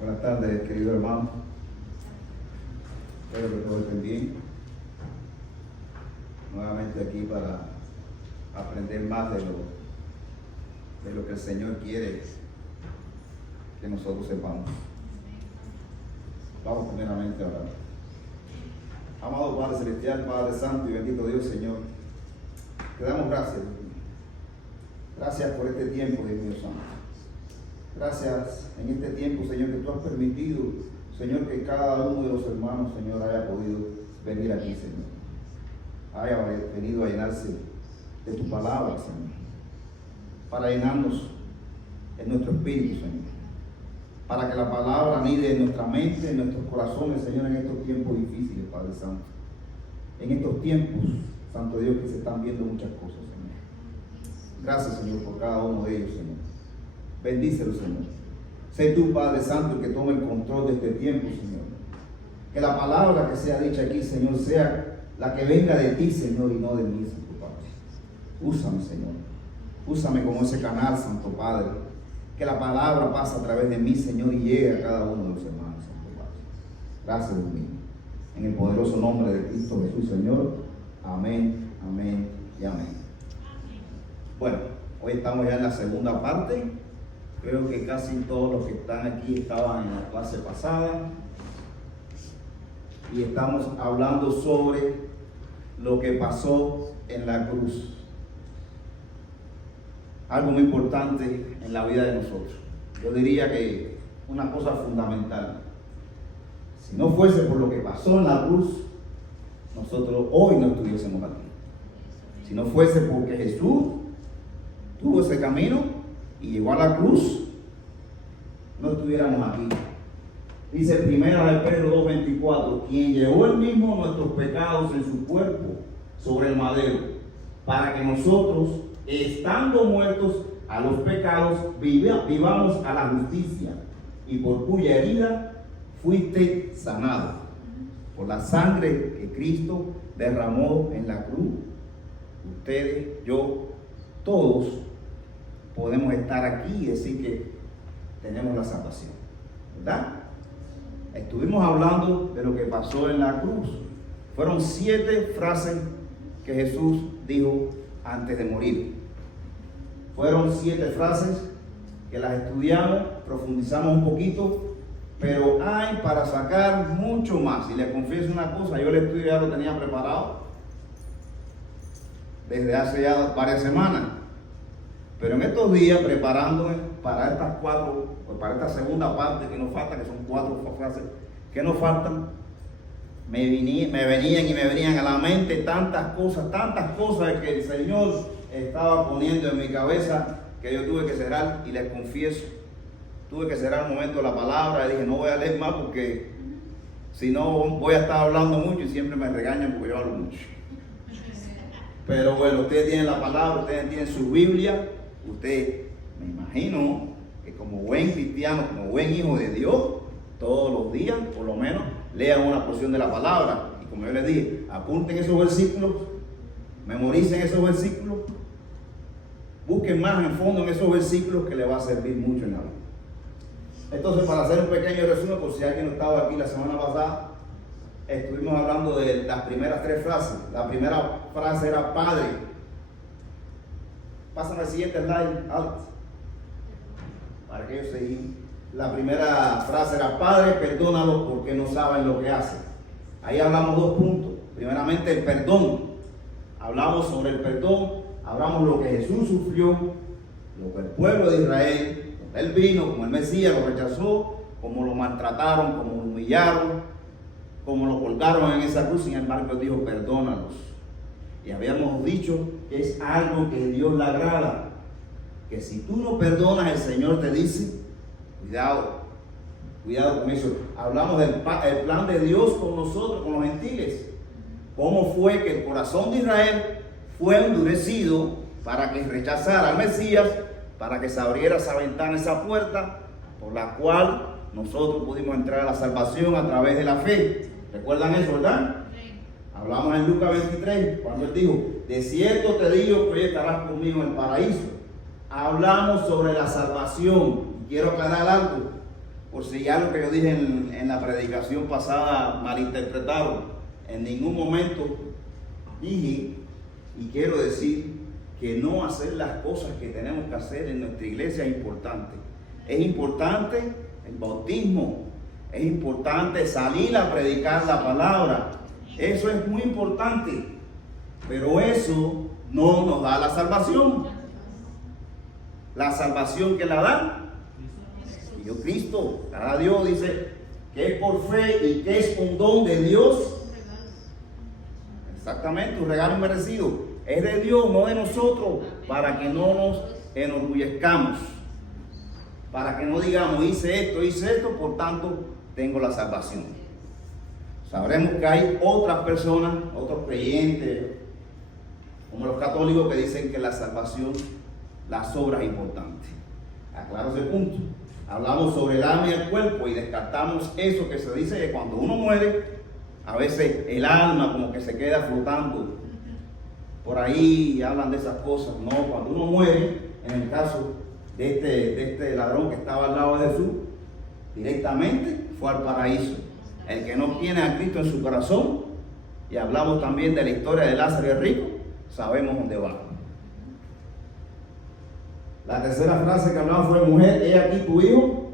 Buenas tardes, querido hermano. Espero que todos estén bien. Nuevamente aquí para aprender más de lo que el Señor quiere que nosotros sepamos. Vamos primeramente a orar. Amado Padre Celestial, Padre Santo y bendito Dios, Señor, te damos gracias. Gracias por este tiempo, Dios mío santo. Gracias en este tiempo, Señor, que tú has permitido, Señor, que cada uno de los hermanos, Señor, haya podido venir aquí, Señor. Haya venido a llenarse de tu palabra, Señor. Para llenarnos en nuestro espíritu, Señor. Para que la palabra anide en nuestra mente, en nuestros corazones, Señor, en estos tiempos difíciles, Padre Santo. En estos tiempos, Santo Dios, que se están viendo muchas cosas, Señor. Gracias, Señor, por cada uno de ellos, Señor. Bendícelo, Señor. Sé tú, Padre Santo, el que tome el control de este tiempo, Señor. Que la palabra que sea dicha aquí, Señor, sea la que venga de ti, Señor, y no de mí, Santo Padre. Úsame, Señor. Úsame como ese canal, Santo Padre. Que la palabra pase a través de mí, Señor, y llegue a cada uno de los hermanos, Santo Padre. Gracias, Dios mío. En el poderoso nombre de Cristo Jesús, Señor. Amén, amén y amén. Bueno, hoy estamos ya en la segunda parte. Creo que casi todos los que están aquí estaban en la clase pasada. Y estamos hablando sobre lo que pasó en la cruz. Algo muy importante en la vida de nosotros. Yo diría que una cosa fundamental. Si no fuese por lo que pasó en la cruz, nosotros hoy no estuviésemos aquí. Si no fuese porque Jesús tuvo ese camino y llegó a la cruz, no estuviéramos aquí. Dice primera de Pedro 2:24, quien llevó él mismo nuestros pecados en su cuerpo sobre el madero, para que nosotros, estando muertos a los pecados, vivamos a la justicia, y por cuya herida fuiste sanado. Por la sangre que Cristo derramó en la cruz, ustedes, yo, todos podemos estar aquí y decir que tenemos la salvación, ¿verdad? Estuvimos hablando de lo que pasó en la cruz. Fueron 7 frases que Jesús dijo antes de morir. Fueron 7 frases que las estudiamos, profundizamos un poquito, pero hay para sacar mucho más. Y les confieso una cosa, yo el estudio ya lo tenía preparado desde hace ya varias semanas. Pero en estos días, preparándome para para esta segunda parte que nos falta, que son 4 frases que nos faltan, me venían a la mente tantas cosas que el Señor estaba poniendo en mi cabeza, que yo tuve que cerrar, y les confieso, tuve que cerrar un momento la palabra, y dije, no voy a leer más porque si no voy a estar hablando mucho y siempre me regañan porque yo hablo mucho. Pero bueno, ustedes tienen la palabra, ustedes tienen su Biblia. Usted, me imagino, que como buen cristiano, como buen hijo de Dios, todos los días, por lo menos, lean una porción de la palabra. Y como yo les dije, apunten esos versículos, memoricen esos versículos, busquen más en fondo en esos versículos que les va a servir mucho en la vida. Entonces, para hacer un pequeño resumen, por si alguien no estaba aquí la semana pasada, estuvimos hablando de las primeras 3 frases. La primera frase era Padre. Pásame el siguiente slide, Alex, para que ellos se guíen. La primera frase era Padre, perdónalos porque no saben lo que hacen. Ahí hablamos 2 puntos. Primeramente el perdón. Hablamos sobre el perdón, hablamos lo que Jesús sufrió, lo que el pueblo de Israel, él vino como el Mesías, lo rechazó, cómo lo maltrataron, cómo lo humillaron, cómo lo colgaron en esa cruz. Sin embargo, él dijo, perdónalos. Y habíamos dicho que es algo que a Dios le agrada, que si tú no perdonas, el Señor te dice, cuidado con eso. Hablamos del plan de Dios con nosotros, con los gentiles. Cómo fue que el corazón de Israel fue endurecido para que rechazara al Mesías, para que se abriera esa ventana, esa puerta, por la cual nosotros pudimos entrar a la salvación a través de la fe. ¿Recuerdan eso, verdad? Hablamos en Lucas 23, cuando él dijo, de cierto te digo que hoy estarás conmigo en el paraíso. Hablamos sobre la salvación. Y quiero aclarar algo. por si algo que yo dije en la predicación pasada malinterpretaron, en ningún momento dije y quiero decir que no hacer las cosas que tenemos que hacer en nuestra iglesia es importante. Es importante el bautismo, es importante salir a predicar la palabra. Eso es muy importante, pero eso no nos da la salvación. La salvación que la da Cristo, la da Dios, dice que es por fe y que es un don de Dios. Exactamente, un regalo merecido. Es de Dios, no de nosotros, para que no nos enorgullezcamos, para que no digamos hice esto, por tanto tengo la salvación. Sabremos que hay otras personas, otros creyentes, como los católicos, que dicen que la salvación, las obras es importante. Aclaro ese punto. Hablamos sobre el alma y el cuerpo y descartamos eso que se dice que cuando uno muere, a veces el alma como que se queda flotando por ahí y hablan de esas cosas. No, cuando uno muere, en el caso de este ladrón que estaba al lado de Jesús, directamente fue al paraíso. El que no tiene a Cristo en su corazón, y hablamos también de la historia de Lázaro y el rico, sabemos dónde va. La tercera frase que hablamos fue: mujer, he aquí tu hijo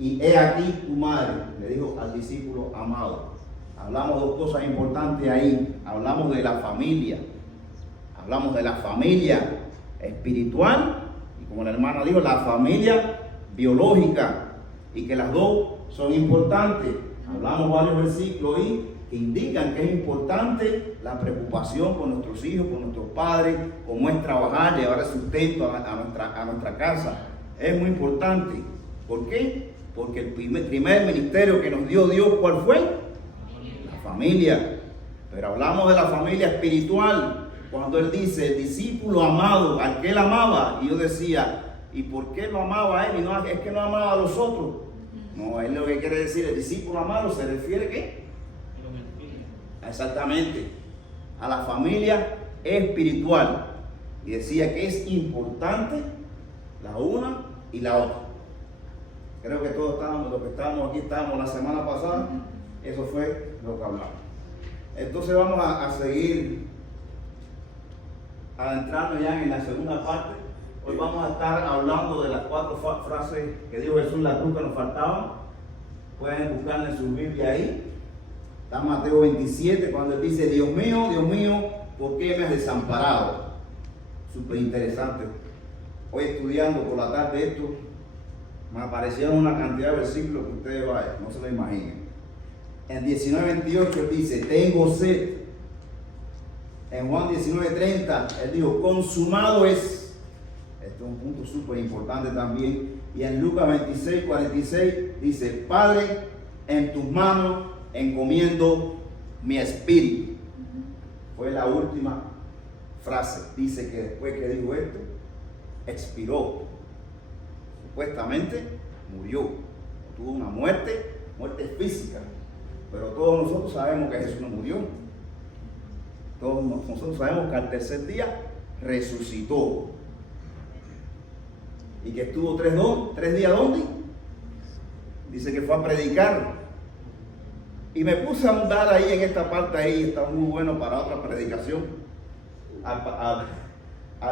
y he aquí tu madre, le dijo al discípulo amado. Hablamos dos cosas importantes ahí. Hablamos de la familia. Hablamos de la familia espiritual y, como la hermana dijo, la familia biológica, y que las dos son importantes. Hablamos varios versículos ahí que indican que es importante la preocupación por nuestros hijos, por nuestros padres, cómo es trabajar, llevar el sustento a nuestra casa. Es muy importante. ¿Por qué? Porque el primer ministerio que nos dio Dios, ¿cuál fue? La familia. Pero hablamos de la familia espiritual, cuando Él dice, el discípulo amado, al que Él amaba. Y yo decía, ¿y por qué lo amaba a Él? Y no, es que no amaba a los otros. No, Él lo que quiere decir, el discípulo amado, se refiere ¿a qué? Exactamente, a la familia espiritual. Y decía que es importante la una y la otra. Creo que todos los que estábamos aquí, estábamos la semana pasada. Eso fue lo que hablamos. Entonces vamos a seguir adentrarnos ya en la segunda parte. Hoy vamos a estar hablando de las 4 frases que dijo Jesús en la cruz que nos faltaban. Pueden buscarla en su Biblia ahí. Está Mateo 27, cuando Él dice, Dios mío, ¿por qué me has desamparado? Súper interesante. Hoy estudiando por la tarde esto, me aparecieron una cantidad de versículos que ustedes no se lo imaginen. En 19:28 Él dice, tengo sed. En Juan 19:30 Él dijo, consumado es. Este es un punto súper importante también. Y en Lucas 26:46 dice, Padre, en tus manos encomiendo mi espíritu. Fue la última frase. Dice que después que dijo esto, expiró. Supuestamente murió. Tuvo una muerte física. Pero todos nosotros sabemos que Jesús no murió. Todos nosotros sabemos que al tercer día resucitó. Y que estuvo 3 días ¿dónde? Dice que fue a predicar. Y me puse a andar ahí en esta parte ahí, está muy bueno para otra predicación. Al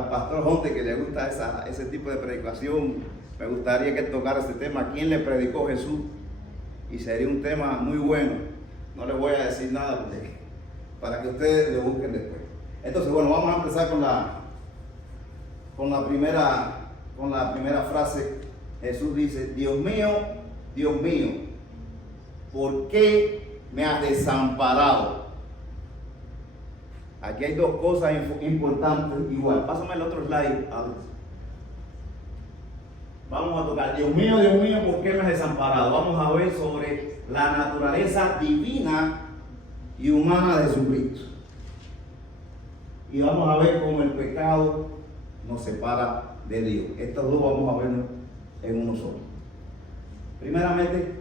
pastor Jonte, que le gusta ese tipo de predicación, me gustaría que él tocara este tema, ¿quién le predicó Jesús? Y sería un tema muy bueno. No les voy a decir nada para que ustedes lo busquen después. Entonces, bueno, vamos a empezar con la primera frase. Jesús dice, Dios mío, ¿por qué me has desamparado? Aquí hay dos cosas importantes igual. Pásame el otro slide, Alex. Vamos a tocar, Dios mío, ¿por qué me has desamparado? Vamos a ver sobre la naturaleza divina y humana de Jesucristo. Y vamos a ver cómo el pecado nos separa de Dios. Estos dos vamos a verlos en uno solo. Primeramente,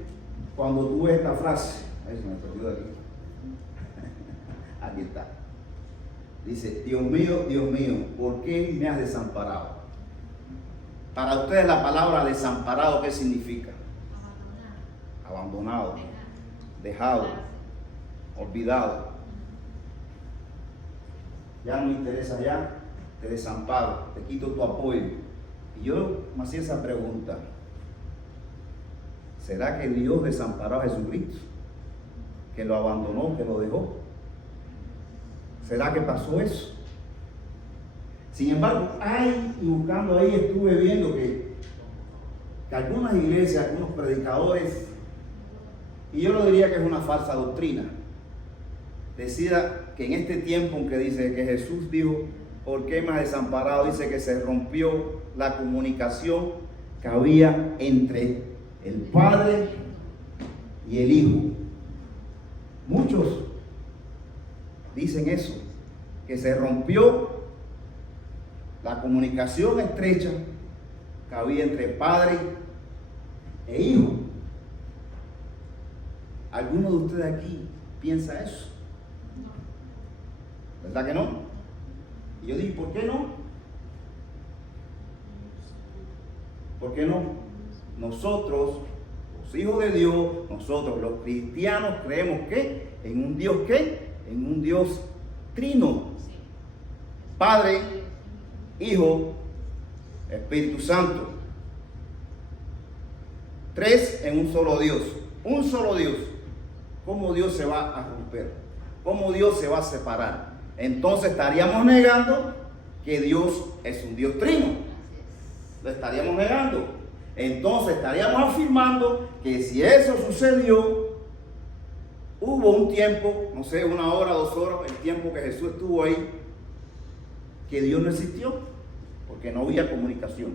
cuando tú ves esta frase, ahí se me perdió de aquí. Aquí está. Dice, Dios mío, ¿por qué me has desamparado? Para ustedes la palabra desamparado, ¿qué significa? abandonado, dejado, olvidado. Ya no me interesa, ya te desamparo, te quito tu apoyo. Y yo me hacía esa pregunta: ¿será que Dios desamparó a Jesucristo? ¿Que lo abandonó, que lo dejó? ¿Será que pasó eso? Sin embargo, y buscando ahí, estuve viendo que algunas iglesias, algunos predicadores, y yo lo diría que es una falsa doctrina, decía que en este tiempo en que dice que Jesús dijo, ¿por qué me has desamparado? Dice que se rompió la comunicación que había entre el Padre y el Hijo. Muchos dicen eso, que se rompió la comunicación estrecha que había entre Padre e Hijo. ¿Alguno de ustedes aquí piensa eso? ¿Verdad que no? Y yo digo, ¿por qué no? ¿Por qué no? Nosotros, los hijos de Dios, nosotros los cristianos, creemos que en un Dios ¿qué? En un Dios trino. Padre, Hijo, Espíritu Santo. Tres en un solo Dios. Un solo Dios. ¿Cómo Dios se va a romper? ¿Cómo Dios se va a separar? Entonces estaríamos negando que Dios es un Dios trino. Lo estaríamos negando. Entonces estaríamos afirmando que si eso sucedió, hubo un tiempo, no sé, 1 hora, 2 horas, el tiempo que Jesús estuvo ahí, que Dios no existió, porque no había comunicación.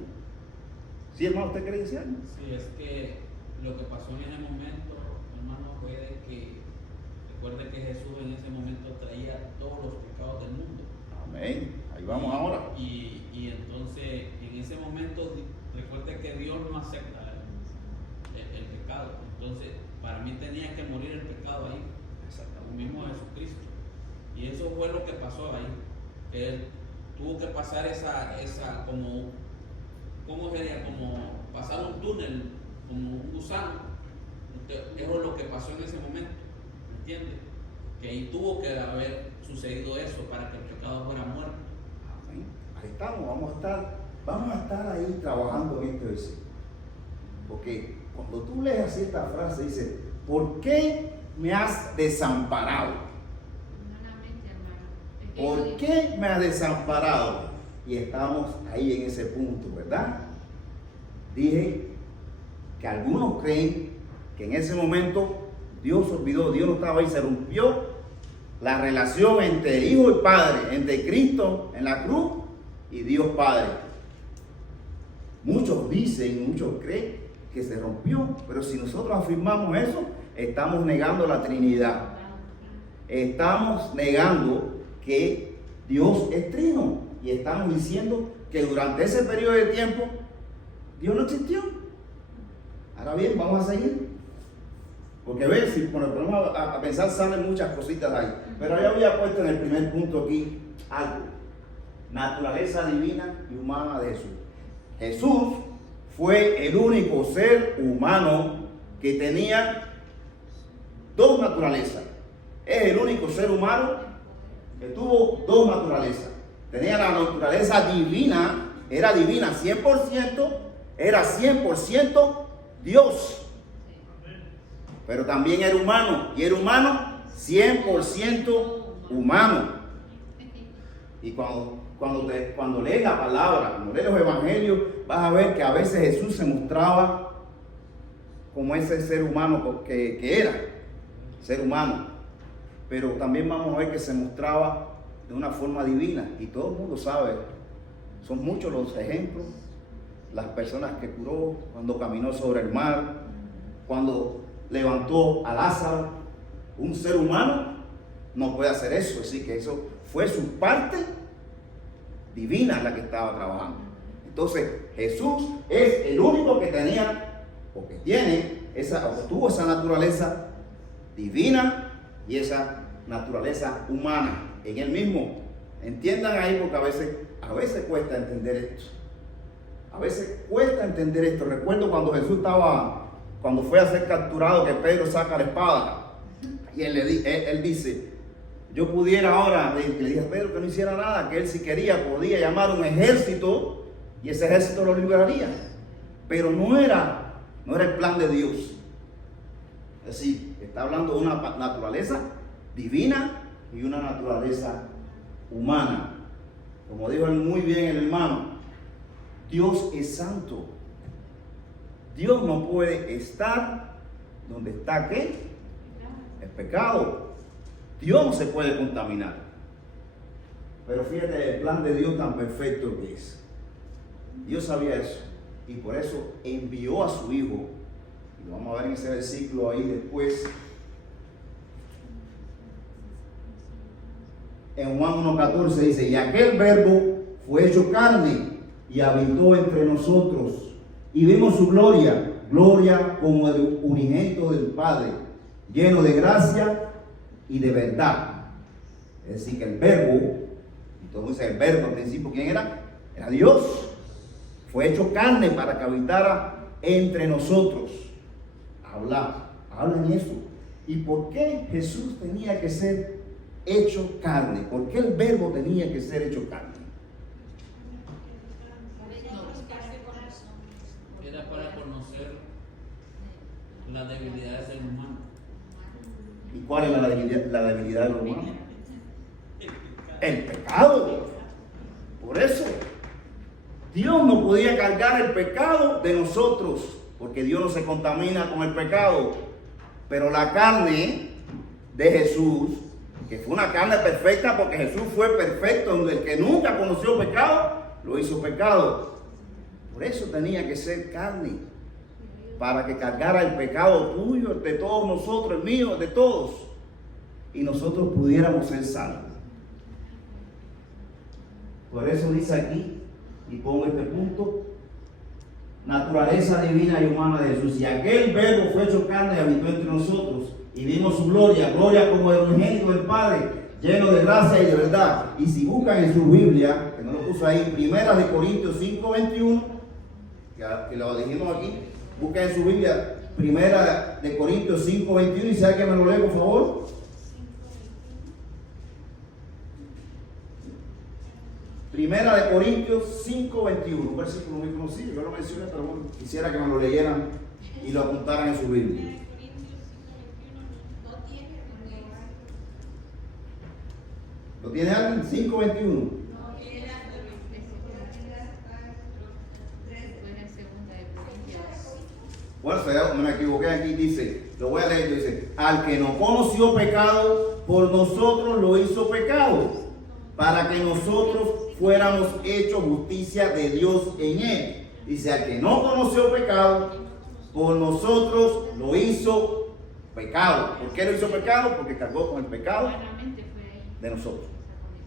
¿Sí, hermano, usted quiere decir algo? Sí, es que lo que pasó en ese momento, hermano, fue de que, recuerde que Jesús en ese momento traía todos los pecados del mundo. Amén. Ahí vamos ahora. Y entonces, en ese momento, recuerde que Dios no acepta el pecado. Entonces, para mí tenía que morir el pecado ahí, el mismo Jesucristo. Y eso fue lo que pasó ahí. Él tuvo que pasar esa ¿cómo sería? Como pasar un túnel, como un gusano. Eso es lo que pasó en ese momento, ¿me entiendes? Que ahí tuvo que haber sucedido eso para que el pecado fuera muerto. Amén. Ahí estamos, vamos a estar ahí trabajando en este versículo. Porque cuando tú lees así esta frase, dice, ¿por qué me has desamparado? ¿Por qué me has desamparado? Y estamos ahí en ese punto, ¿verdad? Dije que algunos creen que en ese momento Dios olvidó, Dios no estaba ahí, se rompió la relación entre Hijo y Padre, entre Cristo en la cruz y Dios Padre. Muchos dicen, muchos creen que se rompió, pero si nosotros afirmamos eso, estamos negando la Trinidad. Estamos negando que Dios es trino y estamos diciendo que durante ese periodo de tiempo Dios no existió. Ahora bien, vamos a seguir, porque ves, si nos ponemos a pensar salen muchas cositas ahí, pero yo había puesto en el primer punto aquí algo: naturaleza divina y humana de Jesús. Jesús fue el único ser humano que tenía dos naturalezas. Es el único ser humano que tuvo dos naturalezas. Tenía la naturaleza divina, era divina 100%, era 100% Dios. Pero también era humano, y era humano 100% humano. Y cuando lees la palabra, cuando lees los evangelios, vas a ver que a veces Jesús se mostraba como ese ser humano que era, ser humano. Pero también vamos a ver que se mostraba de una forma divina, y todo el mundo sabe, son muchos los ejemplos, las personas que curó, cuando caminó sobre el mar, cuando levantó a Lázaro. Un ser humano no puede hacer eso, así que eso fue su parte divina la que estaba trabajando. Entonces Jesús es el único que tenía, o que tiene, o tuvo esa naturaleza divina y esa naturaleza humana en él mismo. Entiendan ahí, porque a veces cuesta entender esto. A veces cuesta entender esto. Recuerdo cuando Jesús estaba cuando fue a ser capturado, que Pedro saca la espada, y él dice, yo pudiera ahora, le dije a Pedro que no hiciera nada, que él si quería podía llamar un ejército, y ese ejército lo liberaría, pero no era el plan de Dios. Es decir, está hablando de una naturaleza divina y una naturaleza humana. Como dijo muy bien el hermano, Dios es santo. Dios no puede estar donde está ¿qué? El pecado. Dios no se puede contaminar. Pero fíjate el plan de Dios tan perfecto que es. Dios sabía eso y por eso envió a su Hijo. Y lo vamos a ver en ese versículo ahí después. En Juan 1:14 dice, y aquel verbo fue hecho carne y habitó entre nosotros. Y vimos su gloria, gloria como el unigénito del Padre, lleno de gracia y de verdad. Es decir, que el verbo, entonces el verbo al principio, ¿quién era? Era Dios. Fue hecho carne para que habitara entre nosotros. Habla en eso. ¿Y por qué Jesús tenía que ser hecho carne? ¿Por qué el verbo tenía que ser hecho carne? Era para conocer las debilidades del humano. ¿Y cuál es la debilidad del humano? El pecado. Por eso, Dios no podía cargar el pecado de nosotros, porque Dios no se contamina con el pecado. Pero la carne de Jesús, que fue una carne perfecta, porque Jesús fue perfecto, donde el que nunca conoció pecado, lo hizo pecado. Por eso tenía que ser carne, para que cargara el pecado tuyo, de todos nosotros, el mío, de todos, y nosotros pudiéramos ser salvos. Por eso dice aquí, y pongo este punto, naturaleza divina y humana de Jesús. Y aquel verbo fue hecho carne y habitó entre nosotros, y vimos su gloria, gloria como el unigénito del Padre, lleno de gracia y de verdad. Y si buscan en su Biblia, que no lo puso ahí, Primera de Corintios 5:21, que lo dijimos aquí, busquen en su Biblia, Primera de Corintios 5:21, y si alguien me lo lee, por favor. Primera de Corintios 5:21, un versículo muy conocido, yo lo mencioné, pero bueno, quisiera que me lo leyeran y lo apuntaran en su Biblia. ¿Lo tiene alguien? 5:21. Bueno, no me equivoqué aquí, dice, lo voy a leer, dice, al que no conoció pecado, por nosotros lo hizo pecado, para que nosotros fuéramos hechos justicia de Dios en él. Dice, al que no conoció pecado, por nosotros lo hizo pecado. ¿Por qué lo hizo pecado? Porque cargó con el pecado de nosotros.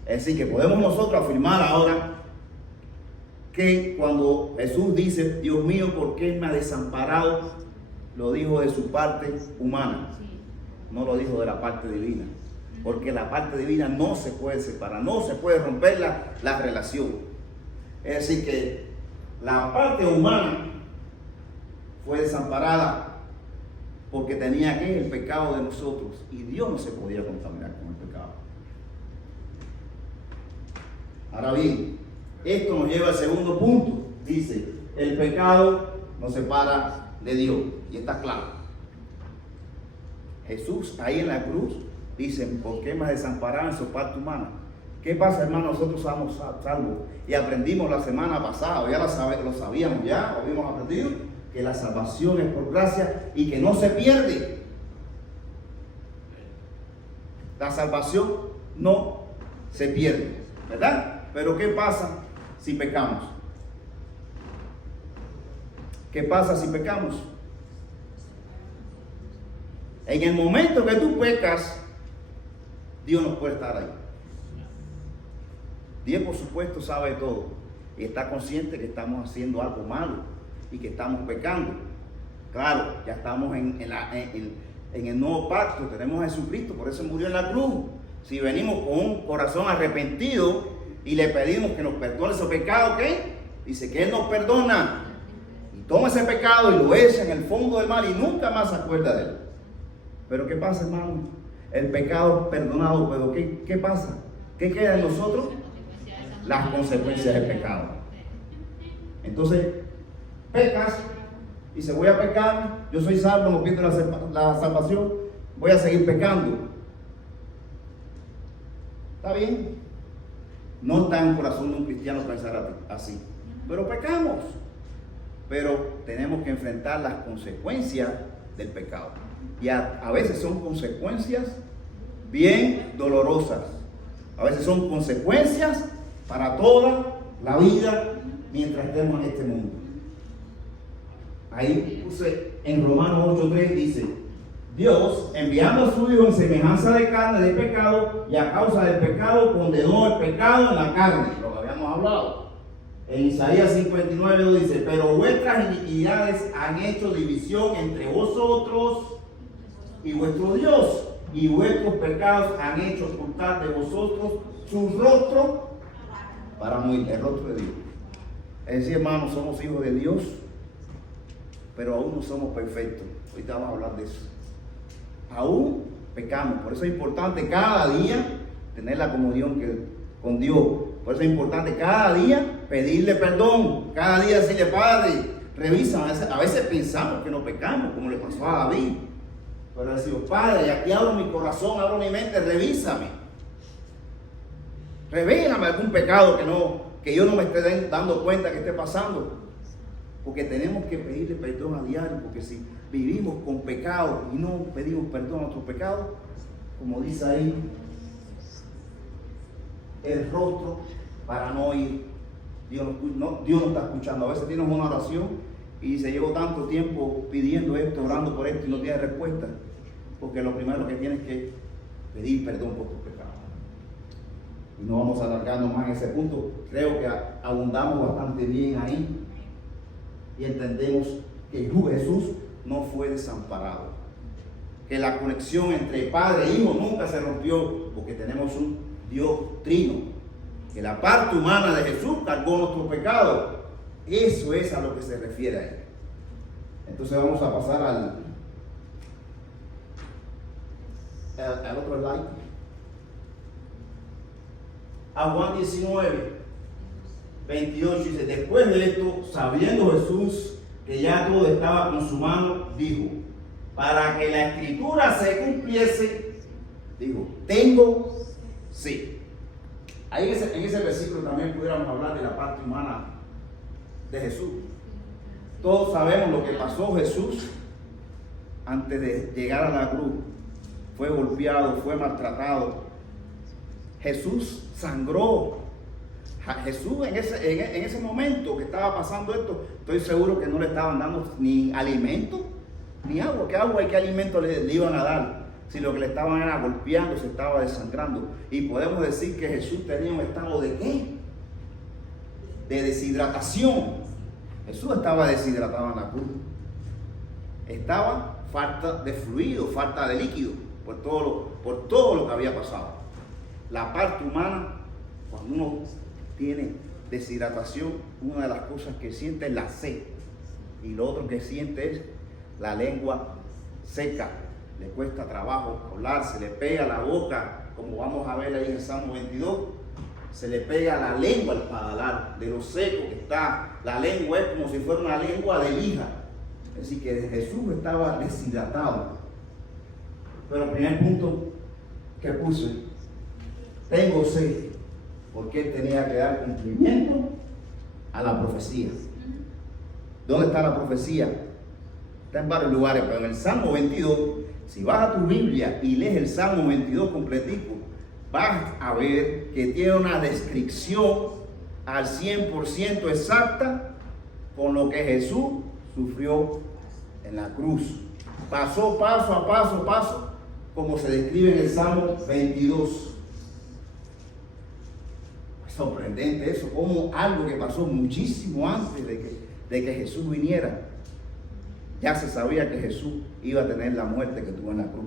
Es decir, que podemos nosotros afirmar ahora que cuando Jesús dice, Dios mío, ¿por qué me ha desamparado? Lo dijo de su parte humana, no lo dijo de la parte divina. Porque la parte divina no se puede separar, no se puede romper la relación. Es decir, que la parte humana fue desamparada porque tenía que el pecado de nosotros, y Dios no se podía contaminar con el pecado. Ahora bien, esto nos lleva al segundo punto. Dice, el pecado nos separa de Dios, y está claro. Jesús ahí en la cruz dicen, ¿por qué me desampararon en su parte humana? ¿Qué pasa, hermano? Nosotros somos salvos y aprendimos la semana pasada, ya lo sabíamos ya, o habíamos aprendido, que la salvación es por gracia y que no se pierde. La salvación no se pierde, ¿verdad? Pero ¿qué pasa si pecamos? ¿Qué pasa si pecamos? En el momento que tú pecas, Dios no puede estar ahí. Dios, por supuesto, sabe todo y está consciente que estamos haciendo algo malo y que estamos pecando. Claro, ya estamos en el nuevo pacto, tenemos a Jesucristo, por eso murió en la cruz. Si venimos con un corazón arrepentido y le pedimos que nos perdone esos pecados, ¿qué? Dice que Él nos perdona. Y toma ese pecado y lo echa en el fondo del mar y nunca más se acuerda de él. Pero ¿qué pasa, hermano? El pecado perdonado, pero ¿qué pasa? ¿Qué queda en nosotros? Las consecuencias del pecado. Entonces, pecas y se voy a pecar, yo soy salvo, no pierdo la salvación, voy a seguir pecando. ¿Está bien? No está en el corazón de un cristiano pensar así, pero pecamos. Pero tenemos que enfrentar las consecuencias del pecado. Y a veces son consecuencias bien dolorosas. A veces son consecuencias para toda la vida mientras estemos en este mundo. Ahí puse en Romanos 8:3 dice: Dios, enviando a su Hijo en semejanza de carne de pecado, y a causa del pecado condenó el pecado en la carne, lo que habíamos hablado. En Isaías 59 dice: pero vuestras iniquidades han hecho división entre vosotros y vuestro Dios, y vuestros pecados han hecho ocultar de vosotros su rostro para morir, el rostro de Dios. Es decir, hermanos, somos hijos de Dios, pero aún no somos perfectos. Ahorita vamos a hablar de eso. Aún pecamos, por eso es importante cada día tener la comunión con Dios. Por eso es importante cada día pedirle perdón, cada día decirle: Padre, revisa. A veces pensamos que no pecamos, como le pasó a David. Pero decimos: Padre, aquí abro mi corazón, abro mi mente, revísame. Revélame algún pecado que yo no me esté dando cuenta que esté pasando. Porque tenemos que pedirle perdón a diario, porque si vivimos con pecado y no pedimos perdón a nuestros pecados, como dice ahí, el rostro para no ir. Dios no está escuchando. A veces tienes una oración y dice: llevo tanto tiempo pidiendo esto, orando por esto y no tienes respuesta. Porque lo primero que tienes que pedir perdón por tus pecados. Y no vamos alargando más en ese punto. Creo que abundamos bastante bien ahí. Y entendemos que Jesús no fue desamparado. Que la conexión entre Padre e Hijo nunca se rompió, porque tenemos un Dios trino. Que la parte humana de Jesús cargó nuestro pecado. Eso es a lo que se refiere a él. Entonces vamos a pasar al otro slide. A Juan 19:28 dice: después de esto, sabiendo Jesús que ya todo estaba consumado, dijo: para que la escritura se cumpliese, dijo: tengo sed. Ahí en ese versículo también pudiéramos hablar de la parte humana de Jesús. Todos sabemos lo que pasó Jesús antes de llegar a la cruz. Fue golpeado, fue maltratado. Jesús sangró. Jesús en ese momento que estaba pasando esto, estoy seguro que no le estaban dando ni alimento ni agua. ¿Qué agua y qué alimento le iban a dar? Si lo que le estaban era golpeando, se estaba desangrando. Y podemos decir que Jesús tenía un estado de ¿qué? De deshidratación. Jesús estaba deshidratado en la cruz. Estaba falta de fluido, falta de líquido, por todo lo que había pasado. La parte humana, cuando uno tiene deshidratación, una de las cosas que siente es la sed. Y lo otro que siente es la lengua seca. Le cuesta trabajo hablar, se le pega la boca, como vamos a ver ahí en el Salmo 22, se le pega la lengua al paladar, de lo seco que está. La lengua es como si fuera una lengua de lija. Es decir, que Jesús estaba deshidratado. Pero el primer punto que puse: tengo sed, porque él tenía que dar cumplimiento a la profecía. ¿Dónde está la profecía? Está en varios lugares, pero en el Salmo 22, si vas a tu Biblia y lees el Salmo 22 completico, vas a ver que tiene una descripción al 100% exacta con lo que Jesús sufrió en la cruz. Pasó paso a paso, como se describe en el Salmo 22. Es sorprendente eso, como algo que pasó muchísimo antes de que Jesús viniera. Ya se sabía que Jesús iba a tener la muerte que tuvo en la cruz.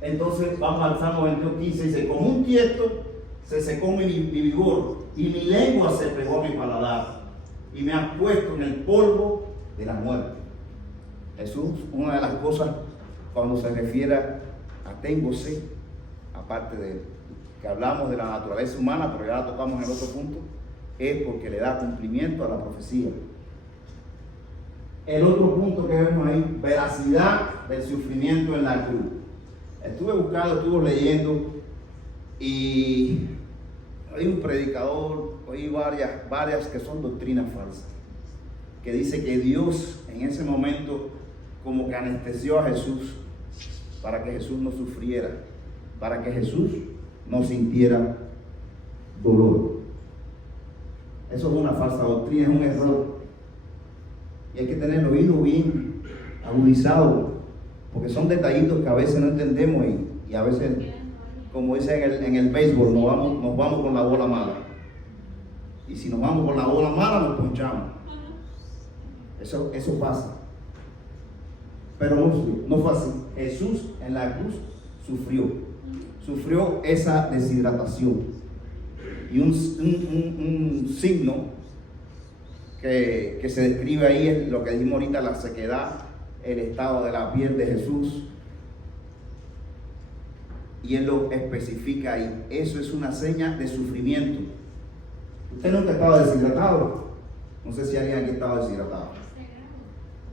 Entonces vamos al Salmo 22:15, dice: como un tiesto se secó mi vigor, y mi lengua se pegó a mi paladar, y me has puesto en el polvo de la muerte. Jesús, una de las cosas cuando se refiere a tengo sed, aparte de que hablamos de la naturaleza humana, pero ya la tocamos en el otro punto, es porque le da cumplimiento a la profecía. El otro punto que vemos ahí, veracidad del sufrimiento en la cruz. Estuve buscando, estuve leyendo, y hay un predicador, oí varias que son doctrinas falsas, que dice que Dios en ese momento como que anestesió a Jesús para que Jesús no sufriera, para que Jesús no sintiera dolor. Eso es una falsa doctrina, es un error. Y hay que tener el oído bien agudizado, porque son detallitos que a veces no entendemos y a veces, como dicen en el béisbol, nos vamos con la bola mala. Y si nos vamos con la bola mala, nos ponchamos. Eso pasa. Pero no fue así. Jesús en la cruz sufrió esa deshidratación. Y un signo que se describe ahí es lo que dijimos ahorita, la sequedad, el estado de la piel de Jesús. Y él lo especifica ahí. Eso es una seña de sufrimiento. Usted nunca estaba deshidratado. No sé si alguien aquí estaba deshidratado.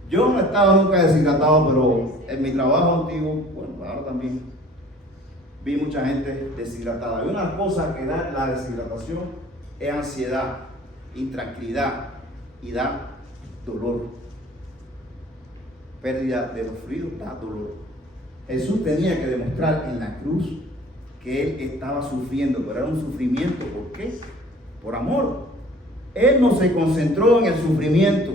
Yo no he estado nunca deshidratado, pero en mi trabajo antiguo, bueno, ahora también, vi mucha gente deshidratada. Y una cosa que da la deshidratación es ansiedad, intranquilidad y da dolor. Pérdida de los fluidos da dolor. Jesús tenía que demostrar en la cruz que él estaba sufriendo, pero era un sufrimiento. ¿Por qué? Por amor. Él no se concentró en el sufrimiento.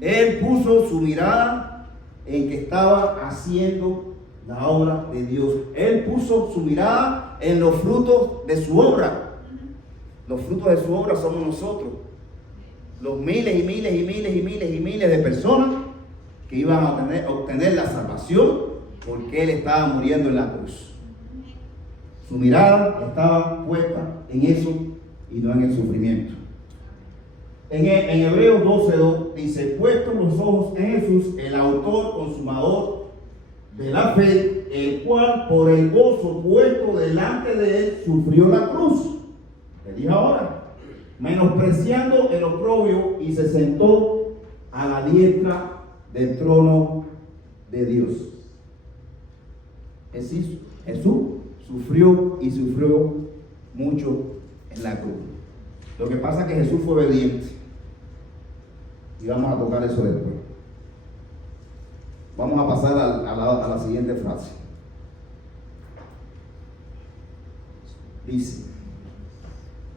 Él puso su mirada en que estaba haciendo la obra de Dios. Él puso su mirada en los frutos de su obra. Los frutos de su obra somos nosotros. Los miles y miles y miles y miles y miles de personas que iban a obtener la salvación porque Él estaba muriendo en la cruz. Su mirada estaba puesta en eso y no en el sufrimiento. En Hebreos 12:2 dice, puestos los ojos en Jesús, el autor, consumador de la fe, el cual por el gozo puesto delante de él sufrió la cruz. Le dije ahora, menospreciando el oprobio, y se sentó a la diestra del trono de Dios. Jesús sufrió y sufrió mucho en la cruz. Lo que pasa es que Jesús fue obediente. Y vamos a tocar eso después. Vamos a pasar a la siguiente frase. Dice,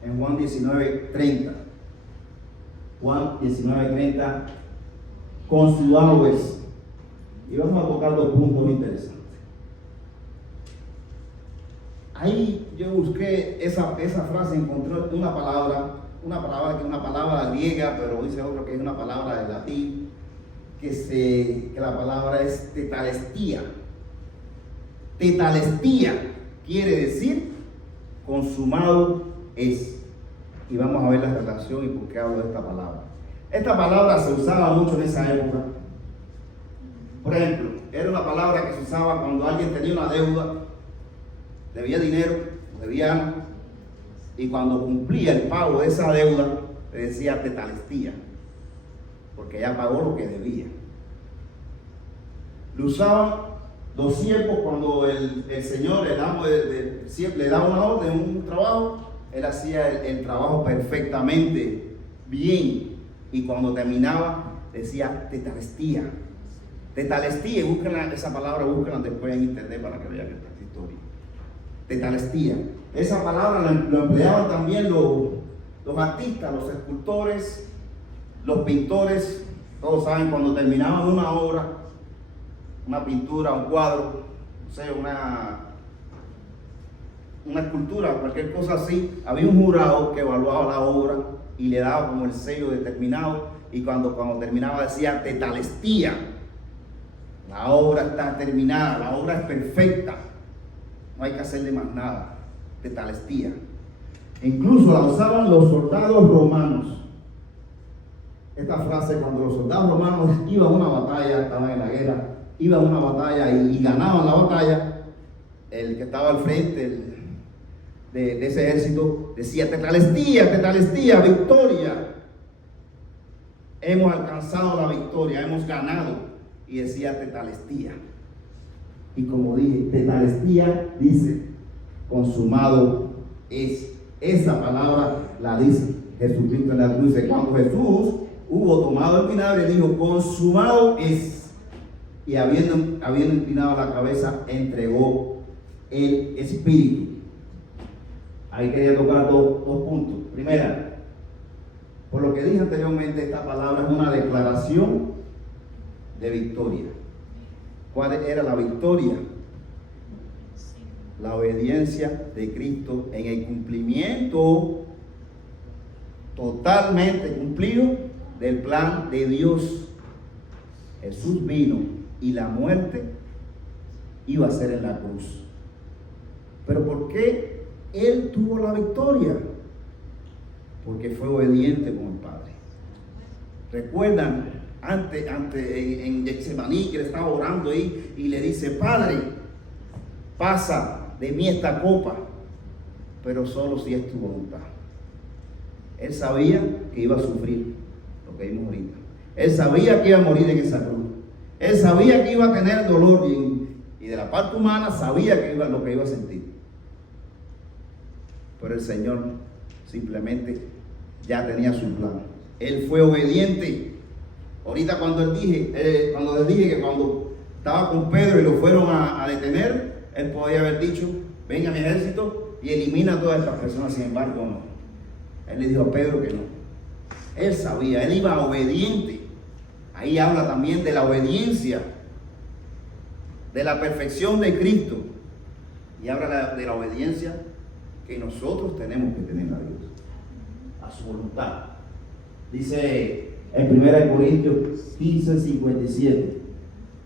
en Juan 19:30, Juan 19:30, consumado es. Y vamos a tocar dos puntos interesantes. Ahí yo busqué esa frase, encontré una palabra que es una palabra griega, pero dice otro que es una palabra de latín, que la palabra es tetalestía. Tetalestía quiere decir consumado es. Y vamos a ver la relación y por qué hablo de esta palabra. Esta palabra se usaba mucho en esa época. Por ejemplo, era una palabra que se usaba cuando alguien tenía una deuda, debía dinero, debía algo, y cuando cumplía el pago de esa deuda, le decía tetalestía, porque ya pagó lo que debía. Lo usaban los siervos cuando el señor, el amo le daba una orden, un trabajo, él hacía el trabajo perfectamente bien, y cuando terminaba decía tetalestía. Tetalestía, busquen esa palabra, búsquenla después en internet para que vean esta historia. Tetalestía. Esa palabra lo empleaban también los artistas, los escultores, los pintores. Todos saben, cuando terminaban una obra, una pintura, un cuadro, no sé, una escultura, cualquier cosa así, había un jurado que evaluaba la obra y le daba como el sello determinado, y cuando terminaba decía tetalestía. La obra está terminada, la obra es perfecta, no hay que hacerle más nada. Tetalestía. Incluso la usaban los soldados romanos. Esta frase, cuando los soldados romanos iban a una batalla, estaban en la guerra, iban a una batalla y ganaban la batalla, el que estaba al frente de ese ejército decía: tetalestía, victoria. Hemos alcanzado la victoria, hemos ganado. Y decía tetalestía. Y como dije, tetalestía dice consumado es. Esa palabra la dice Jesucristo en la cruz. Cuando Jesús hubo tomado el vinagre, dijo: consumado es. Y habiendo inclinado la cabeza, entregó el Espíritu. Ahí quería tocar dos puntos. Primera, por lo que dije anteriormente, esta palabra es una declaración de victoria. ¿Cuál era la victoria? La obediencia de Cristo en el cumplimiento totalmente cumplido del plan de Dios. Jesús vino y la muerte iba a ser en la cruz. ¿Pero por qué Él tuvo la victoria? Porque fue obediente con el Padre. ¿Recuerdan? Antes en Getsemaní, que le estaba orando ahí y le dice: Padre, pasa de mí esta copa, pero solo si es tu voluntad. Él sabía que iba a sufrir lo que vimos ahorita. Él sabía que iba a morir en esa cruz. Él sabía que iba a tener dolor y de la parte humana sabía que lo que iba a sentir. Pero el Señor simplemente ya tenía su plan. Él fue obediente. Ahorita cuando les dije que cuando estaba con Pedro y lo fueron a detener, él podía haber dicho: venga mi ejército y elimina a todas estas personas. Sin embargo, no. Él le dijo a Pedro que no. Él sabía, él iba obediente. Ahí habla también de la obediencia, de la perfección de Cristo. Y habla de la obediencia que nosotros tenemos que tener a Dios, a su voluntad. Dice en 1 Corintios 15:57: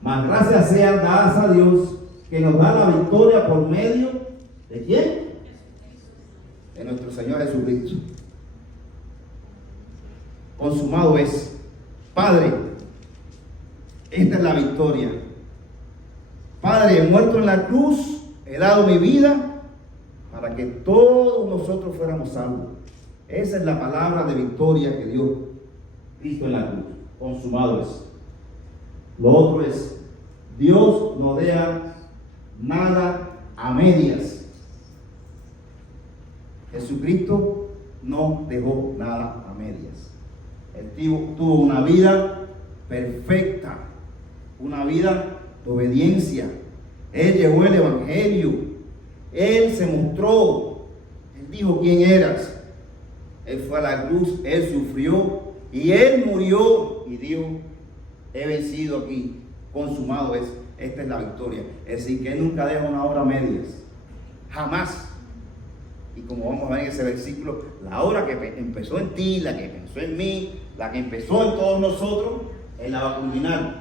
mas gracias sean dadas a Dios, que nos da la victoria por medio ¿de quién? De nuestro Señor Jesucristo. Consumado es. Padre, esta es la victoria. Padre, muerto en la cruz, he dado mi vida para que todos nosotros fuéramos salvos. Esa es la palabra de victoria que dio Cristo en la cruz. Consumado es. Lo otro es: Dios no deja nada a medias. Jesucristo no dejó nada a medias. Él tuvo una vida perfecta, una vida de obediencia. Él llevó el evangelio. Él se mostró. Él dijo quién eras. Él fue a la cruz, Él sufrió y Él murió y dijo: he vencido aquí, consumado es. Esta es la victoria. Es decir, que Él nunca deja una obra a medias, jamás. Y como vamos a ver en ese versículo, la obra que empezó en ti, la que empezó en mí, la que empezó en todos nosotros, Él la va a culminar.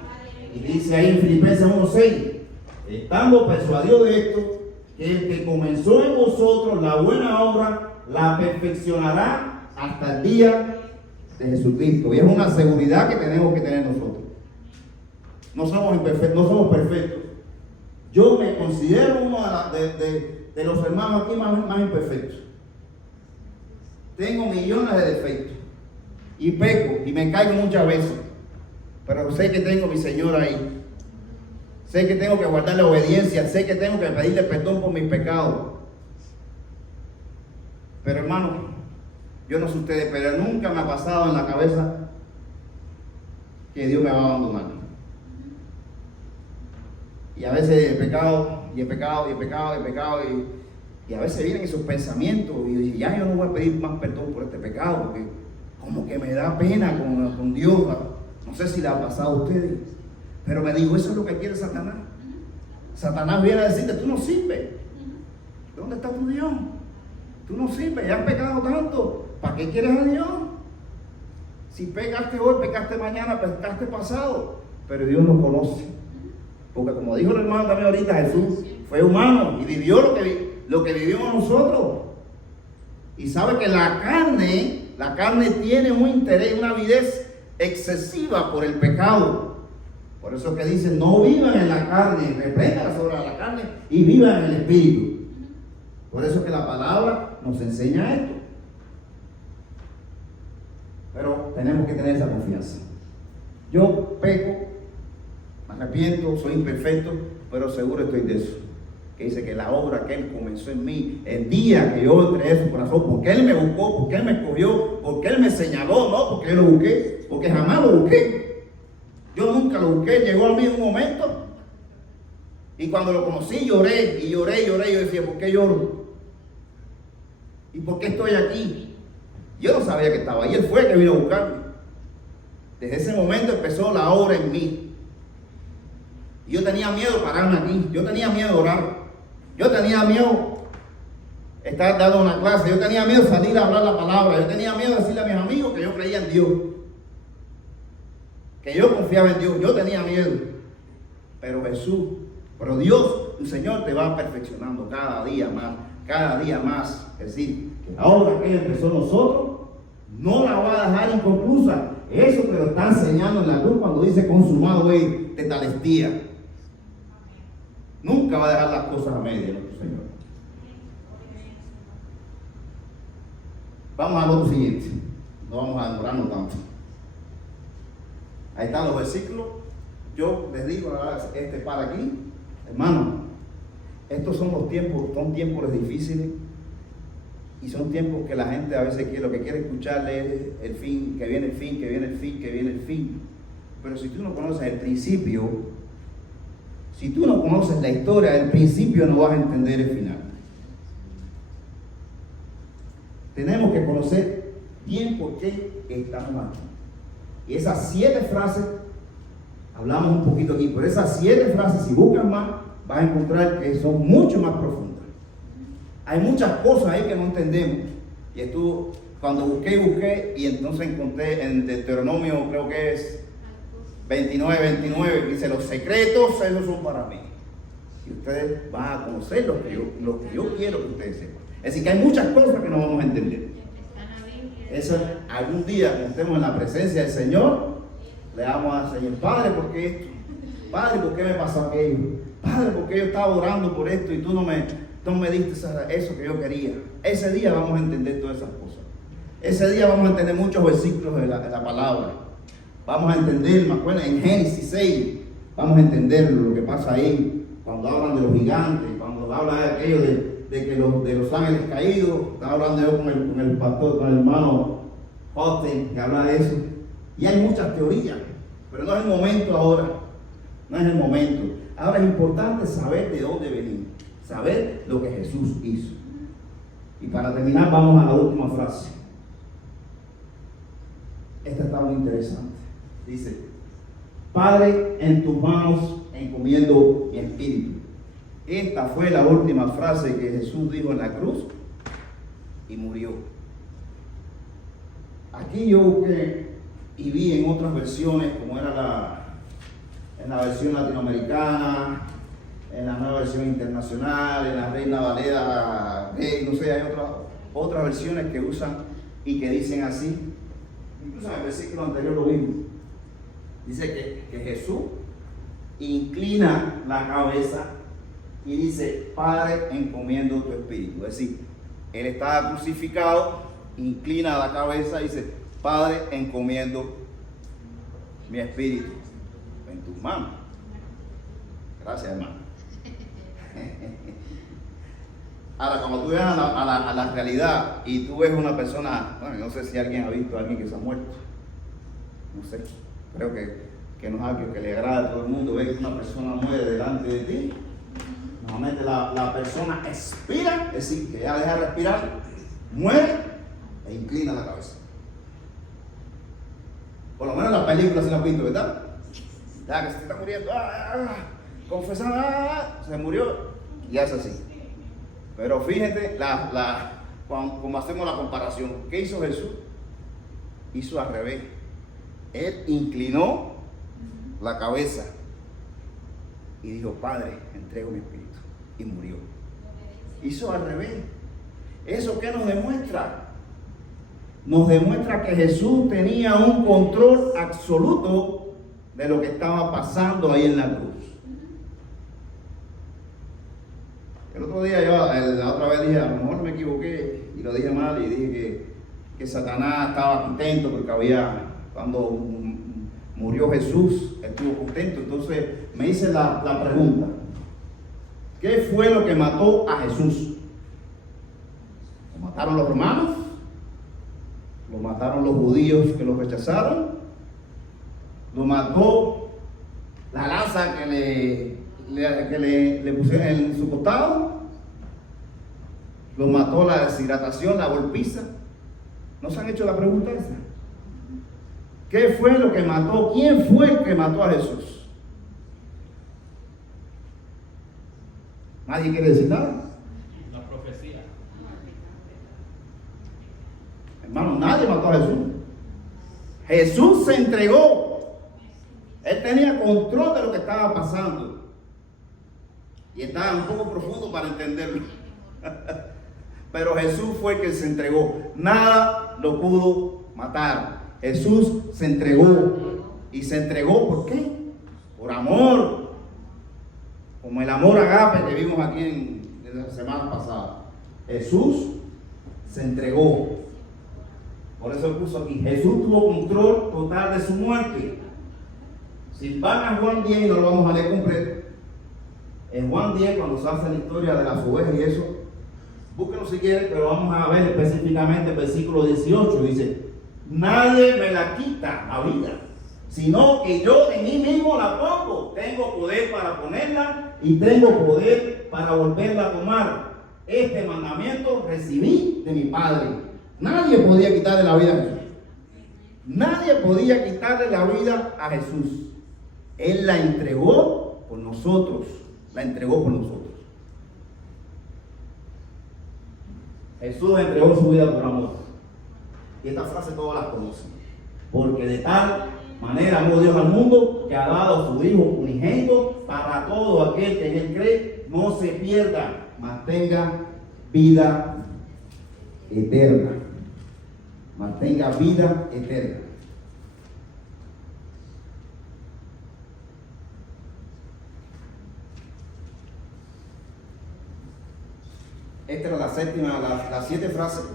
Y dice ahí en Filipenses 1:6: estando persuadidos de esto, que el que comenzó en vosotros la buena obra, la perfeccionará hasta el día de Jesucristo. Y es una seguridad que tenemos que tener nosotros. No somos perfectos. Yo me considero uno de los hermanos aquí más imperfectos. Tengo millones de defectos y peco y me caigo muchas veces, pero sé que tengo a mi Señor ahí. Sé que tengo que guardar la obediencia, sé que tengo que pedirle perdón por mis pecados. Pero hermano, yo no sé ustedes, pero nunca me ha pasado en la cabeza que Dios me va a abandonar. Y a veces he pecado, y a veces vienen esos pensamientos y yo digo: ya yo no voy a pedir más perdón por este pecado, porque como que me da pena con Dios. No sé si le ha pasado a ustedes, pero me digo: eso es lo que quiere Satanás. Satanás viene a decirte: tú no sirves. ¿Dónde está tu Dios? Tú no sirves, ya has pecado tanto. ¿Para qué quieres a Dios? Si pecaste hoy, pecaste mañana, pecaste pasado. Pero Dios nos conoce. Porque como dijo el hermano también ahorita, Jesús fue humano y vivió lo que vivimos nosotros. Y sabe que la carne tiene un interés, una avidez excesiva por el pecado. Por eso que dice, no vivan en la carne, reprendan las obras de la carne y vivan en el espíritu. Por eso que la palabra nos enseña esto. Pero tenemos que tener esa confianza. Yo peco, me arrepiento, soy imperfecto, pero seguro estoy de eso. Que dice que la obra que Él comenzó en mí, el día que yo entré en su corazón, porque Él me buscó, porque Él me escogió, porque Él me señaló, no porque yo lo busqué, porque jamás lo busqué. Yo nunca lo busqué, llegó a mí un momento. Y cuando lo conocí lloré, y lloré, yo decía, ¿por qué lloro? ¿Y por qué estoy aquí? Yo no sabía que estaba ahí, Él fue el que vino a buscarme. Desde ese momento empezó la obra en mí. Y yo tenía miedo de pararme aquí, yo tenía miedo de orar. Yo tenía miedo de estar dando una clase, yo tenía miedo de salir a hablar la palabra, yo tenía miedo de decirle a mis amigos que yo creía en Dios, que yo confiaba en Dios, yo tenía miedo. Pero Dios, el Señor te va perfeccionando cada día más. Es decir, que la obra que Él empezó en nosotros no la va a dejar inconclusa. Eso te lo está enseñando en la cruz cuando dice consumado es tetalestía. Nunca va a dejar las cosas a medias, nuestro Señor. Vamos al otro siguiente. No vamos a demorarnos tanto. Ahí están los versículos. Yo les digo, para aquí, hermano, estos son los tiempos, son tiempos difíciles. Y son tiempos que la gente a veces lo que quiere escucharle es el fin, que viene el fin, que viene el fin, que viene el fin. Pero si tú no conoces el principio, si tú no conoces la historia del principio, no vas a entender el final. Tenemos que conocer bien por qué estamos aquí. Y esas 7 frases, hablamos un poquito aquí, pero esas 7 frases, si buscas más, vas a encontrar que son mucho más profundas. Hay muchas cosas ahí que no entendemos. Y estuvo, cuando busqué, y entonces encontré en Deuteronomio, creo que es 29, dice, los secretos, esos son para mí. Y ustedes van a conocer lo que yo quiero que ustedes sepan. Es decir, que hay muchas cosas que no vamos a entender. Eso, algún día, cuando estemos en la presencia del Señor, le vamos a decir, Padre, ¿por qué esto? Padre, ¿por qué me pasó aquello? Padre, ¿por qué yo estaba orando por esto y tú no me diste eso que yo quería? Ese día vamos a entender todas esas cosas. Ese día vamos a entender muchos versículos de la palabra. Vamos a entender, me acuerdo, en Génesis 6, vamos a entender lo que pasa ahí, cuando hablan de los gigantes, cuando hablan de aquello de los ángeles caídos. Estaba hablando yo con el pastor, con el hermano Hostel, que habla de eso. Y hay muchas teorías, pero no es el momento ahora. No es el momento. Ahora es importante saber de dónde venimos, saber lo que Jesús hizo. Y para terminar, vamos a la última frase. Esta está muy interesante. Dice, Padre, en tus manos encomiendo mi espíritu. Esta fue la última frase que Jesús dijo en la cruz y murió. Aquí yo busqué y vi en otras versiones, como era en la versión latinoamericana, en la nueva versión internacional, en la Reina Valera, no sé, hay otras versiones que usan y que dicen así. Incluso en el versículo anterior lo vimos. Dice que Jesús inclina la cabeza y dice, Padre, encomiendo tu espíritu. Es decir, Él estaba crucificado, inclina la cabeza y dice, Padre, encomiendo mi espíritu en tus manos. Gracias, hermano. Ahora, cuando tú ves a la realidad y tú ves una persona, bueno, no sé si alguien ha visto a alguien que se ha muerto, no sé, creo que no es algo que le agrada a todo el mundo ver que una persona muere delante de ti. Normalmente la persona expira, es decir, que ya deja de respirar, muere e inclina la cabeza. Por lo menos en las películas se lo han visto, ¿verdad? Ya que se está muriendo, confesando, se murió, y hace así. Pero fíjate como hacemos la comparación. ¿Qué hizo Jesús? Hizo al revés. Él inclinó la cabeza y dijo, Padre, entrego mi espíritu. Y murió. Hizo al revés. ¿Eso qué nos demuestra? Nos demuestra que Jesús tenía un control absoluto de lo que estaba pasando ahí en la cruz. El otro día la otra vez dije, a lo mejor me equivoqué y lo dije mal y dije que Satanás estaba contento porque cuando murió Jesús, estuvo contento. Entonces me hice la pregunta, ¿qué fue lo que mató a Jesús? ¿Lo mataron los romanos? ¿Lo mataron los judíos que lo rechazaron? ¿Lo mató la lanza que le pusieron en su costado? ¿Lo mató la deshidratación, la golpiza? ¿No se han hecho la pregunta esa? ¿Qué fue lo que mató? ¿Quién fue el que mató a Jesús? ¿Nadie quiere decir nada? La profecía. Hermano, nadie mató a Jesús. Jesús se entregó. Él tenía control de lo que estaba pasando. Y estaba un poco profundo para entenderlo. Pero Jesús fue el que se entregó. Nada lo pudo matar. Jesús se entregó. ¿Y se entregó por qué? Por amor. Como el amor agape que vimos aquí en la semana pasada. Jesús se entregó. Por eso puso aquí, Jesús tuvo control total de su muerte. Si van a Juan 10, y no lo vamos a leer completo, en Juan 10, cuando se hace la historia de las ovejas y eso, búsquenlo si quieren, pero vamos a ver específicamente el versículo 18, dice, nadie me la quita la vida, sino que yo de mí mismo la pongo. Tengo poder para ponerla y tengo poder para volverla a tomar. Este mandamiento recibí de mi Padre. Nadie podía quitarle la vida a Jesús. Nadie podía quitarle la vida a Jesús. Él la entregó por nosotros. La entregó por nosotros. Jesús entregó su vida por amor. Y esta frase todos la conocen. Porque de tal manera amó Dios al mundo que ha dado a su Hijo unigénito para todo aquel que en Él cree no se pierda, mas tenga vida eterna. Mantenga vida eterna. Esta era la séptima, las 7 frases.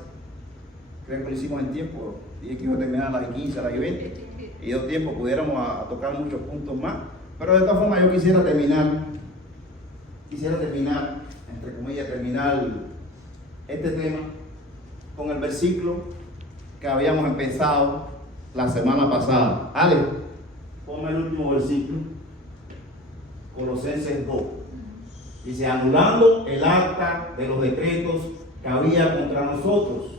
Creo que lo hicimos en tiempo. Dije que iba a terminar a las 15, a las 20. Y dio tiempo, pudiéramos a tocar muchos puntos más. Pero de todas formas yo quisiera terminar, entre comillas, terminar este tema con el versículo que habíamos empezado la semana pasada. Ale, ponme el último versículo, Colosenses 2. Dice, anulando el acta de los decretos que había contra nosotros,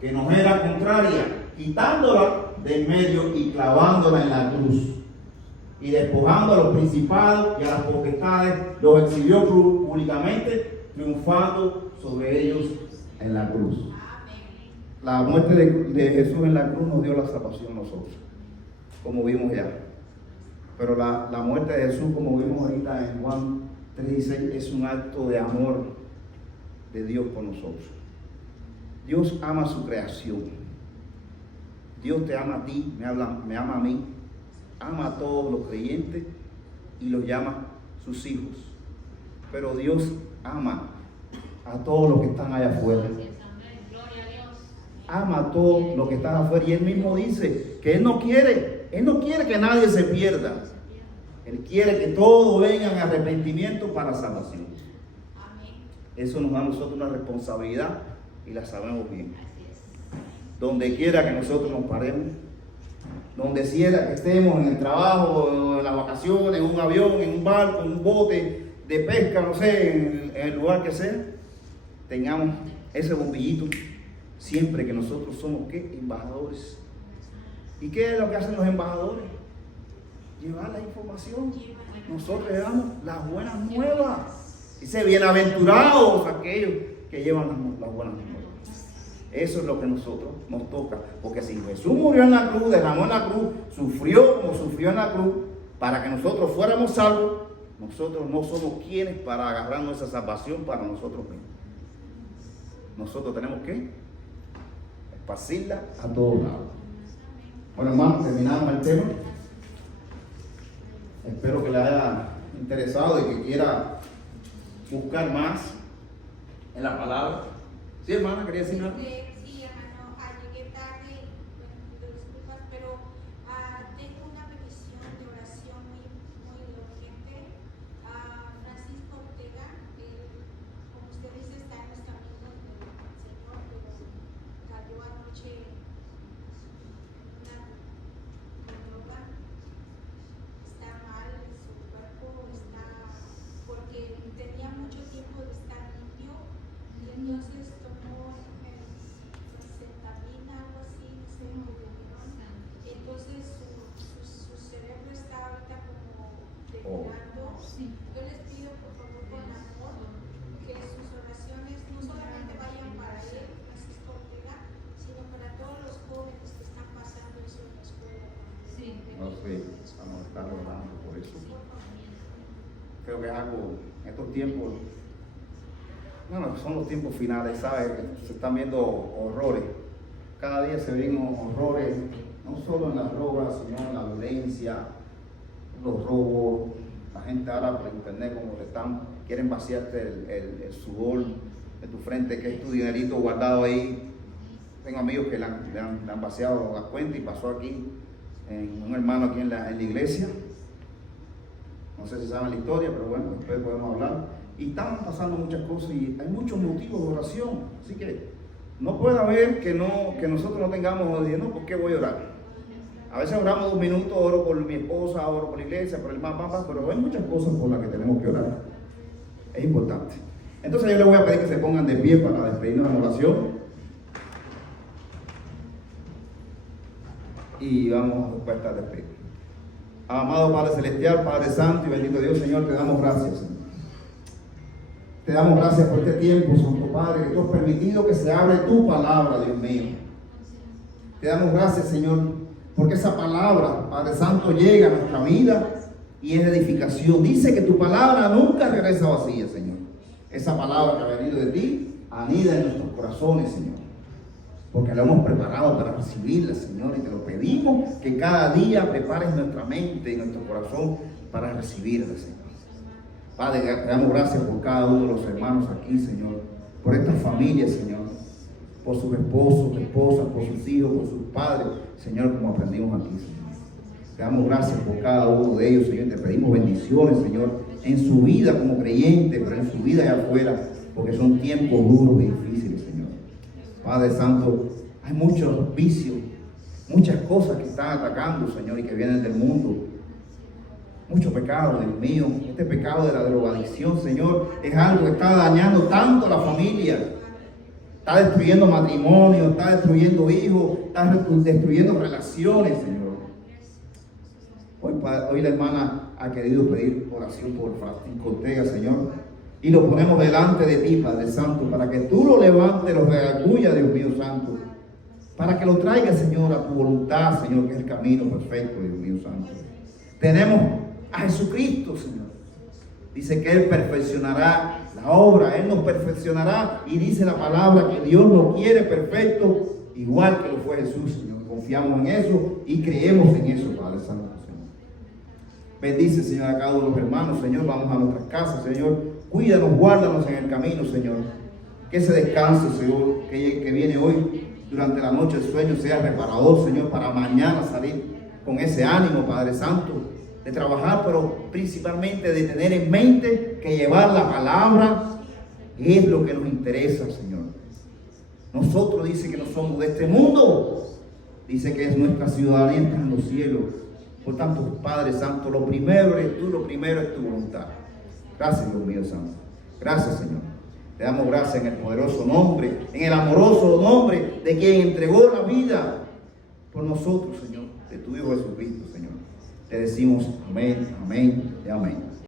que nos era contraria, quitándola de en medio y clavándola en la cruz. Y despojando a los principados y a las potestades, los exhibió públicamente, triunfando sobre ellos en la cruz. La muerte de Jesús en la cruz nos dio la salvación a nosotros, como vimos ya. Pero la muerte de Jesús, como vimos ahorita en Juan 3:16, es un acto de amor de Dios por nosotros. Dios ama su creación. Dios te ama a ti, me ama a mí, ama a todos los creyentes y los llama sus hijos. Pero Dios ama a todos los que están allá afuera. Ama a todos los que están afuera, y Él mismo dice que Él no quiere que nadie se pierda. Él quiere que todos vengan a arrepentimiento para salvación. Eso nos da a nosotros una responsabilidad y la sabemos bien. Donde quiera que nosotros nos paremos, donde quiera que estemos, en el trabajo, en las vacaciones, en un avión, en un barco, en un bote de pesca, no sé, en el lugar que sea, tengamos ese bombillito. Siempre que nosotros somos, ¿qué? Embajadores. ¿Y qué es lo que hacen los embajadores? Llevar la información. Nosotros le damos las buenas nuevas. Dice, bienaventurados aquellos que llevan las buenas nuevas. Eso es lo que nosotros nos toca. Porque si Jesús murió en la cruz, derramó en la cruz, sufrió como sufrió en la cruz, para que nosotros fuéramos salvos, nosotros no somos quienes para agarrarnos esa salvación para nosotros mismos. nosotros tenemos que esparcirla a todos lados. Bueno, hermanos, terminamos el tema. Espero que le haya interesado y que quiera buscar más en la palabra. Sí, hermana, quería decir algo. Sí, hermano, llegué tarde, pido disculpas, pero tengo una petición de oración muy urgente. Francisco Ortega, como usted dice, está en los caminos del Señor, pero cayó anoche en una droga. Está mal en su cuerpo, porque tenía mucho tiempo de estar limpio. Y entonces tomó fentanila, algo así, no sé, entonces su cerebro está ahorita como depurando. Yo les pido por favor con amor que sus oraciones no solamente vayan para él, Francisco Ortega, sino para todos los jóvenes que están pasando eso en la escuela. No sé, vamos a estar orando por eso. Creo que es algo, en estos tiempos, bueno, son los tiempos finales, ¿sabes? Se están viendo horrores. Cada día se ven horrores, no solo en las drogas, sino en la violencia, los robos. La gente ahora por internet, como quieren vaciarte el sudor de tu frente, que es tu dinerito guardado ahí. Tengo amigos que le han vaciado la cuenta y pasó aquí, en un hermano aquí en la iglesia. No sé si saben la historia, pero bueno, después podemos hablar. Y están pasando muchas cosas y hay muchos motivos de oración. Así que no puede haber que nosotros no tengamos, no, ¿por qué voy a orar? A veces oramos 2 minutos, oro por mi esposa, oro por la iglesia, por el mamá, pero hay muchas cosas por las que tenemos que orar. Es importante. Entonces yo les voy a pedir que se pongan de pie para despedirnos en oración. Y vamos después a estar despedidos. Amado Padre Celestial, Padre Santo y bendito Dios, Señor, te damos gracias, Señor. Te damos gracias por este tiempo, Santo Padre, que tú has permitido que se hable tu palabra, Dios mío. Te damos gracias, Señor, porque esa palabra, Padre Santo, llega a nuestra vida y es edificación. Dice que tu palabra nunca regresa vacía, Señor. Esa palabra que ha venido de ti, anida en nuestros corazones, Señor. Porque la hemos preparado para recibirla, Señor, y te lo pedimos que cada día prepares nuestra mente y nuestro corazón para recibirla, Señor. Padre, te damos gracias por cada uno de los hermanos aquí, Señor, por estas familias, Señor, por sus esposos, esposas, por sus hijos, por sus padres, Señor, como aprendimos aquí, Señor. Te damos gracias por cada uno de ellos, Señor, te pedimos bendiciones, Señor, en su vida como creyente, pero en su vida allá afuera, porque son tiempos duros y difíciles, Señor. Padre Santo, hay muchos vicios, muchas cosas que están atacando, Señor, y que vienen del mundo. Mucho pecado, Dios mío. Este pecado de la drogadicción, Señor, es algo que está dañando tanto la familia. Está destruyendo matrimonio, está destruyendo hijos, está destruyendo relaciones, Señor. Hoy la hermana ha querido pedir oración por Francisco Ortega, Señor. Y lo ponemos delante de ti, Padre Santo, para que tú lo levantes, lo redarguyas, Dios mío Santo. Para que lo traigas, Señor, a tu voluntad, Señor, que es el camino perfecto, Dios mío Santo. Tenemos a Jesucristo, Señor. Dice que Él perfeccionará la obra, Él nos perfeccionará. Y dice la palabra que Dios lo quiere perfecto, igual que lo fue Jesús, Señor. Confiamos en eso y creemos en eso, Padre Santo, Señor. Bendice, Señor, a cada uno de los hermanos, Señor. Vamos a nuestras casas, Señor. Cuídanos, guárdanos en el camino, Señor. Que ese descanso, Señor, que viene hoy, durante la noche, el sueño sea reparador, Señor, para mañana salir con ese ánimo, Padre Santo, de trabajar, pero principalmente de tener en mente que llevar la palabra es lo que nos interesa, Señor. Nosotros dice que no somos de este mundo, dice que es nuestra ciudadanía está en los cielos. Por tanto, Padre Santo, lo primero eres tú, lo primero es tu voluntad. Gracias, Dios mío Santo. Gracias, Señor. Te damos gracias en el poderoso nombre, en el amoroso nombre de quien entregó la vida por nosotros, Señor, de tu Hijo Jesucristo, Señor. Te decimos amén, amén y amén.